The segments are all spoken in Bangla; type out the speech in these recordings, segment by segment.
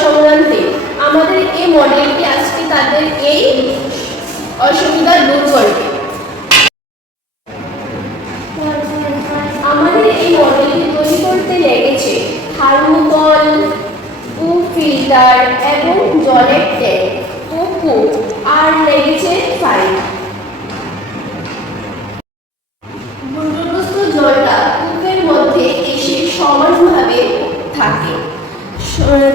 জল সংক্রান্তে আমাদের এই মডেলটি আজকে তাদের এই অসুবিধা দূর করবে। আমাদের এই মডেলটি তৈরি করতে লেগেছে থার্মোকল ফিল্টার এবং জলের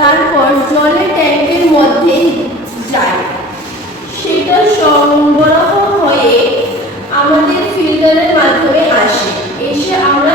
তারপর জলের ট্যাঙ্কের মধ্যে যায় সেটা সংগ্রহ হয়ে আমাদের ফিল্টারের মাধ্যমে আসে। এসে আমরা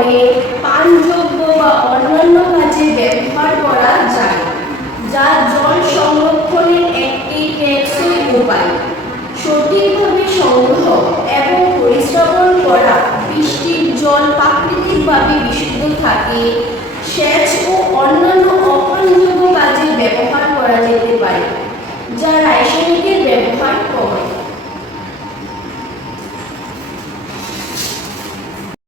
পরে পানযোগ্য বা অন্যান্য কাজে ব্যবহার করা যায়, যা জল সংরক্ষণের একটি টেকসই উপায়। সঠিকভাবে সংগ্রহ এবং পরিশ্রবণ করা বৃষ্টির জল প্রাকৃতিকভাবে বিশুদ্ধ থাকে, সেচ ও অন্যান্য অপানযোগ্য কাজে ব্যবহার করা যেতে পারে, যা রাসায়নিক